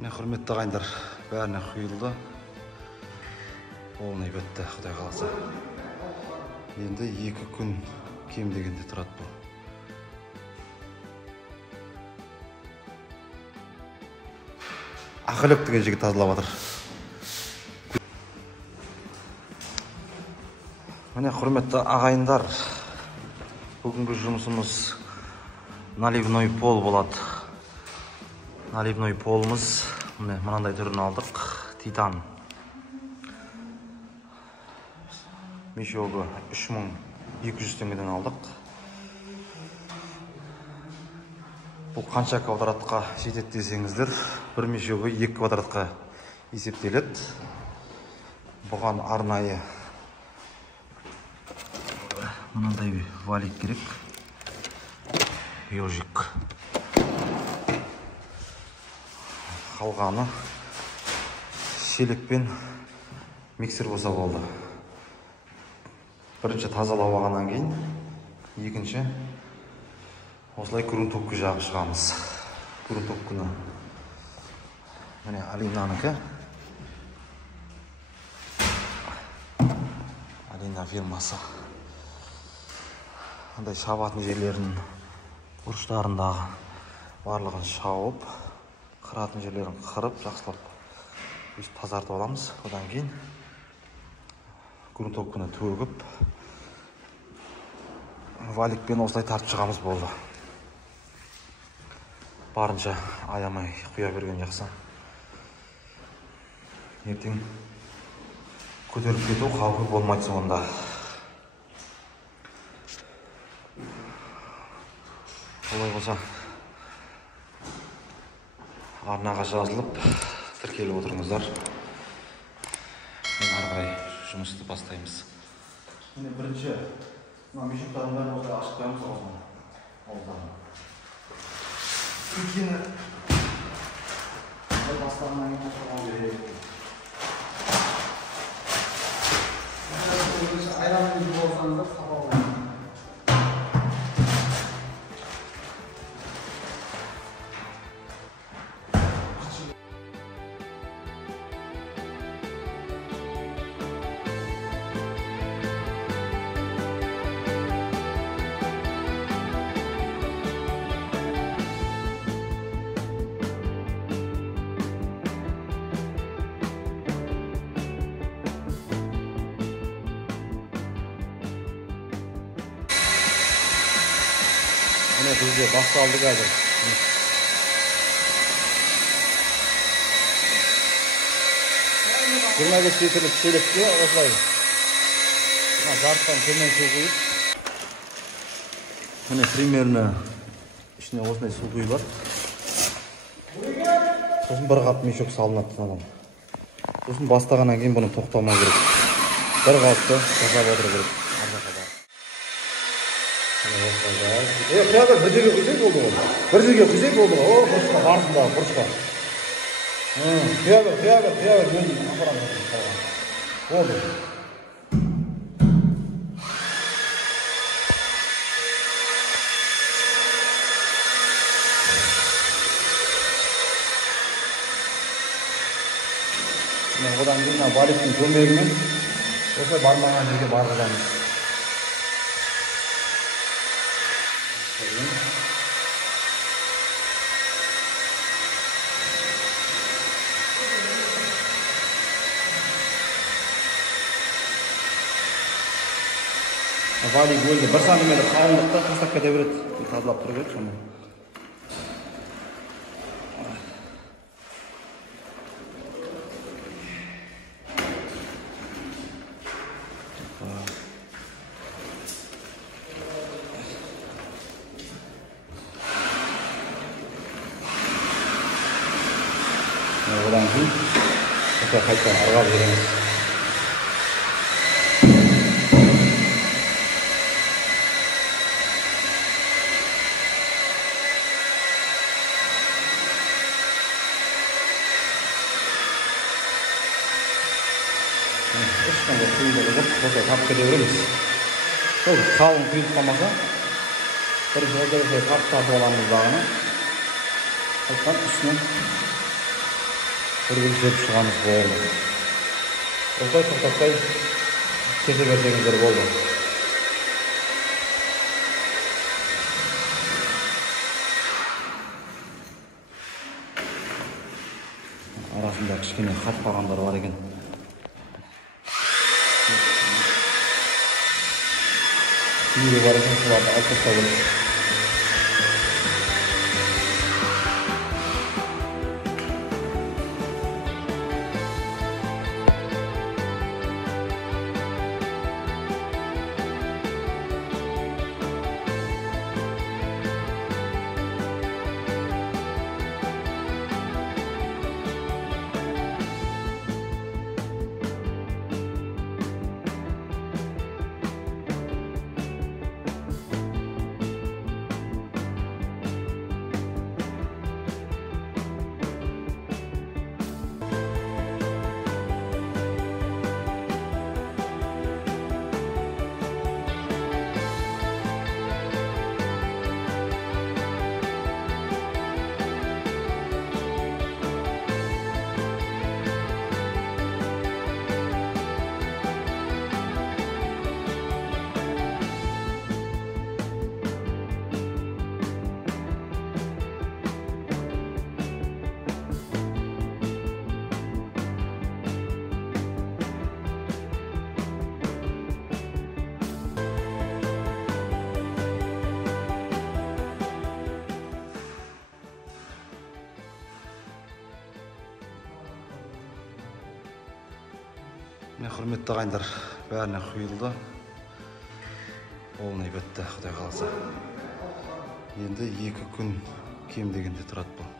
Міне құрметті ағайындар, бәріне құйылды. Олны бітті, Құдай қаласа. Енді 2 күн кем дегенде тұрады бұл. Ақылық деген жігіт тазалап жатыр. Міне құрметті ағайындар, бүгінгі жұмысымыз наливной пол болады. Наливной полымыз мынандай түрін алдық. Титан. Мешогы 3200 теңгеден алдық. Бұл қанша квадратқа жетеді десеңіздер, бір мешогы 2 квадратқа есептеледі. Бұған арнайы мынандай валик керек. Ежик. Қалғаны шелекпен миксер болса болды. Бірінші тазалап алғаннан кейін, екінші осылай грунтовка жағып шығамыз. Грунтовканы міне Алинанікі. Алина фирмасы. Андай шабатын жерлерін, бұрыштарындағы барлығын шауып, қыратын жерлерін қырып, жақсылап тазартып аламыз. Одан кейін грунтовканы төгіп, валикпен осылай тартып шығамыз болды. Барынша аямай құя берген жақсы. Ертең көтеріп кету қаупі болмайды соңында. Олай болса, арнаға жазылып, тіркеліп отырыңыздар. Мен ары қарай жұмысты бастаймыз. Міне бірінші, мешіттарын бәрін осылай ашып қоямыз ауыздарын. Өйткені бастағаннан кейін ашып керек. Айранмен болсаңыздар сапа болады. Mine bizde басталды қазір. 25 литрлік шелекке осылай жарықтан төмен су құйып. Міне примерно ішіне осындай су құйылады. Сосын бір қап мешок салынады санам. Сосын бастағаннан кейін бұны тоқтамау керек. Бір қапты жасап отыру керек. Қияда бір жерге құйсай болды ғой. Бір жерге құйсай болды ғой. О, бұрышқа барысындағы бұрышқа. Қияда, мен апарам. Болды. Одан кейін валиктің көмегімен осылай бармаған жерге барғызамыз. Валик өлді. 1 сантиметр қалыңдықта тастап кете береді. Тазалап тұру керек сонда. Одан кейін осылай қайтадан ырғап жібереміз. ешқандай қиындығы жоқ, осылай тартып кете береміз. Сол қалың құйылып қалмаса, бірінші осылай тартып аламыз дағыны. Қайтадан үстінен бір жүріп шығамыз болды. Осылай тоқтатпай кете берсеңіздер болды. Арасында кішкене қатпағандар бар екен. Үйі бар екен, соларды алып тастау керек. Құрметті ағайындар, бәріне құйылды. Олны бітті, Құдай қаласа. Енді 2 күн кем дегенде тұрады бұл.